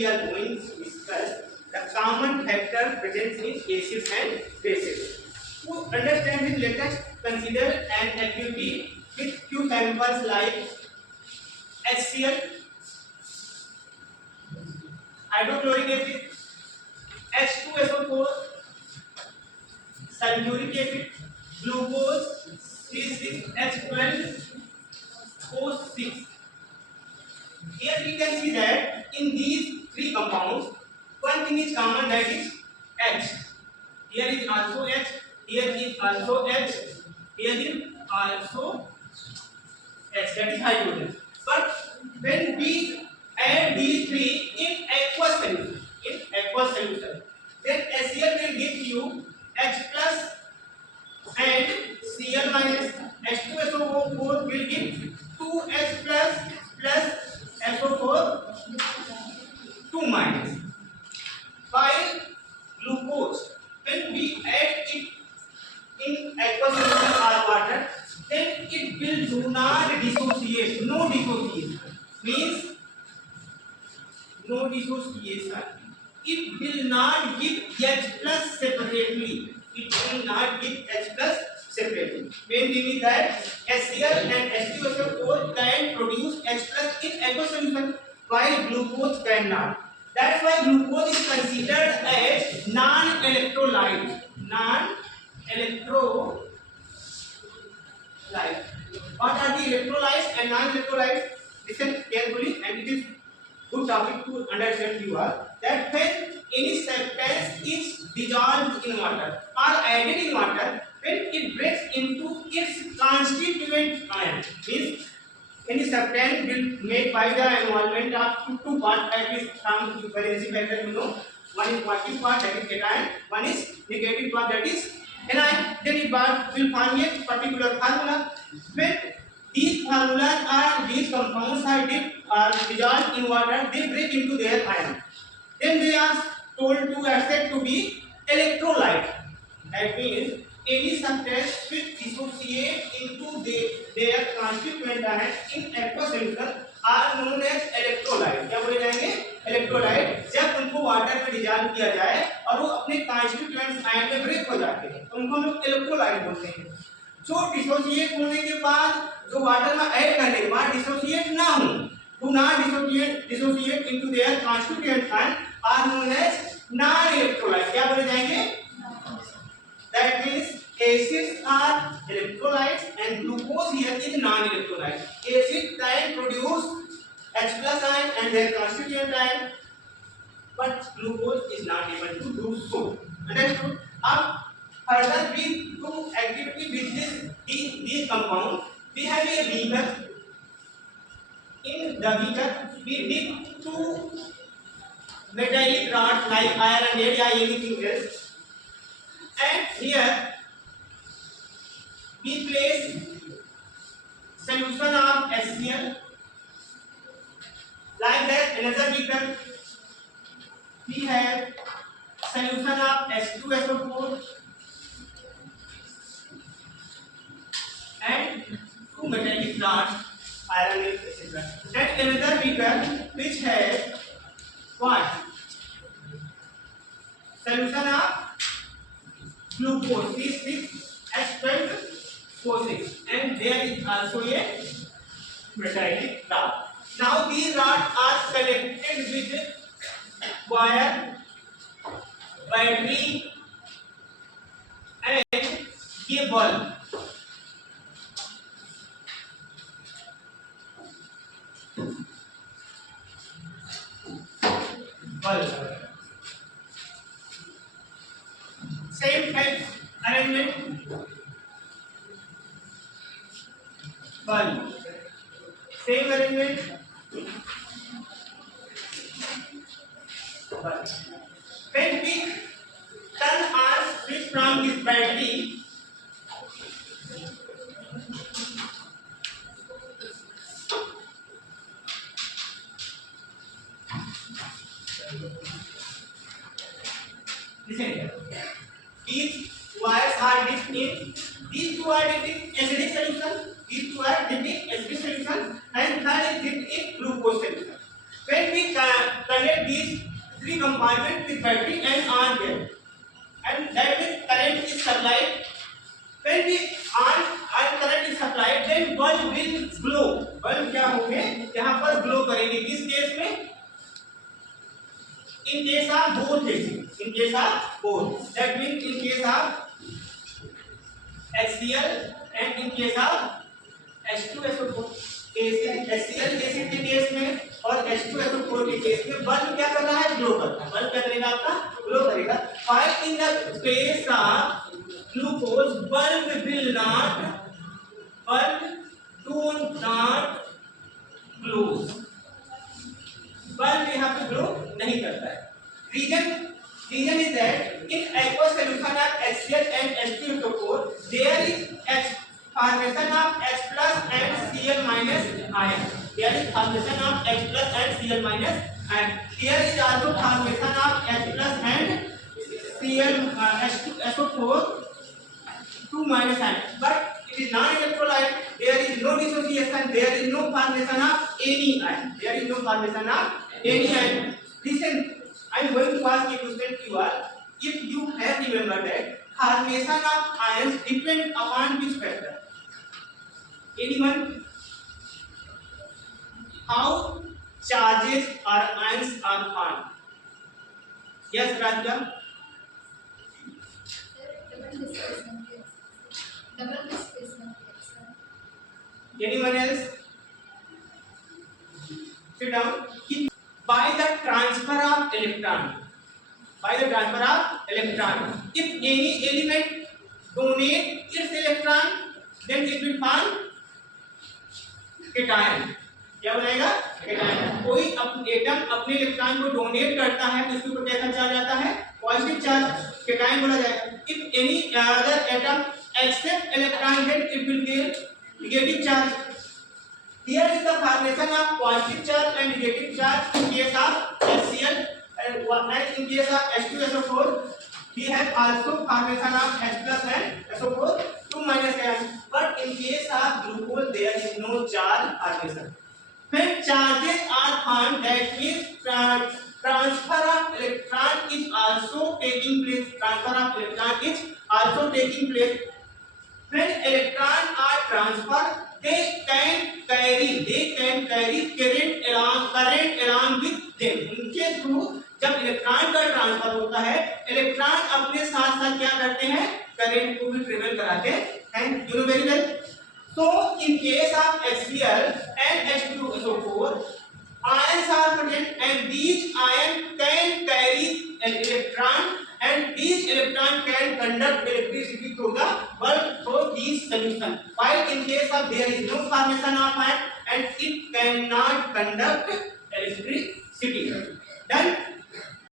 we are going to discuss the common factor present in acids and bases. To understand this, let us consider an activity with few samples like HCl, hydrochloric acid, H2SO4, sulfuric acid, glucose, C6H12O6. Here we can see that in these three compounds, one thing is common, that is H. Here is also H, here is also H, here is also H, that is hydrogen. But when we add these three in aqueous solution, then HCl will give you H plus and Cl minus. H2SO4 will give 2H plus SO4 2 minus. While glucose, when we add it in aqueous solution or water, then it will do not dissociate. No dissociation means no dissociation. It will not give H plus separately. It will not give H plus separately. Main thing is that HCl and H2SO4 can produce H plus in aqueous solution, while glucose cannot. That's why glucose is considered as non-electrolyte. Non-electrolyte. What are the electrolytes and non-electrolytes? Listen carefully, and it is good topic to understand you all. That when any substance is dissolved in water or added in water, when it breaks into its constituent ion, means any substance will made by the involvement of two parts, that is some valency factor, you know. One is positive part, that is cation, one is negative part, that is anion. Then it will form a particular formula. When these formulas or these compounds are dissolved in water, they break into their ion. Then they are told to accept to be electrolyte. That means any substance which dissociate into their constituent ion in aqueous solution are known as electrolyte. क्या बोले जाएंगे? Electrolyte. जब उनको water में dissolve किया जाए और वो अपने constituent ion में ब्रेक हो जाते हैं, तो उनको हम लोग electrolyte बोलते हैं. जो डिसोसिएट होने के बाद, जो वाटर में ऐड करने के बाद डिसोसिएट ना हो, do not dissociate into their constituent ion are known as non-electrolyte. क्या बोले जाएंगे? That means acids are electrolytes and glucose here is non-electrolyte. Acid can produce H plus ion and their constituent ion, but glucose is not able to do so. Understood? Now further we do activity with these compounds. We have a beaker. In the beaker we dip two metallic rods like iron, lead or anything else, and here we place solution of HCl. Like that, another beaker we have solution of H2SO4 and two metallic rods, iron, etc. And another beaker which has what? Solution of glucose, C6H12O6, and there is also a metallic rod. Now these rods are connected with wire, battery and a bulb. Same type arrangement, bulb. Same arrangement, bulb. When we turn on switch from this battery, listen here. These wires are dipped in. These two are dipped in acidic solution. These two are dipped in acidic solution, and third is dipped in glucose solution. When we connect these right, then bulb will glow. Bulb क्या होंगे यहाँ पर glow करेंगे. किस case में? In case of both cases. In case of both. That means in case of HCl and in case of H2SO4. HCl acid के case में और H2SO4 के केस में बल्ब क्या कर रहा है? ग्लो करता है. बल्ब क्या करेगा? आपका ग्लो करेगा. While in the case of glucose, bulb will not, bulb do not glow. Bulb यहाँ पे ग्लो नहीं करता है. Reason is that in aqueous solution of HCl and H2SO4 there is formation of H plus and Cl minus ion. There is formation of H plus and Cl minus ion. There is also formation of H plus and Cl H2SO4 2 minus ion. But it is non-electrolyte. There is no dissociation. There is no formation of any ion. There is no formation of any ion. Listen, I am going to ask a question to you all. If you have remembered that formation of ions depend upon which factor? Anyone? How charges or ions are formed? Yes, Radhika. Double displacement. Anyone else? Sit down. By the transfer of electron. By the transfer of electron. If any element donate its electron, then it will form cation. क्या बनाएगा? cation. कोई atom अपने electron को donate करता है तो उसके ऊपर कैसा चार्ज आता है? Positive charge. cation बोला जाएगा. If any other atom accept electron, then it will give negative charge. Here is the formation of positive charge and negative charge in case of HCl and in case of H2SO4. We have also formation of H plus and SO4 2 minus ion. But in case of glucose there is no charge formation. When charges are formed, that means transfer of electron is also taking place. Transfer of electron is also taking place. When electrons are transferred, they can carry current along with them. उनके through जब electron का transfer होता है, electron अपने साथ साथ क्या करते हैं? करंट को भी ट्रेवल कराते हैं. You know very well. So in case of HCl and H2SO4, ions are present and these ions can carry an electron and these electrons can conduct electricity through the bulb through these solution. While in case of there is no formation of ion and it cannot conduct electricity. Done.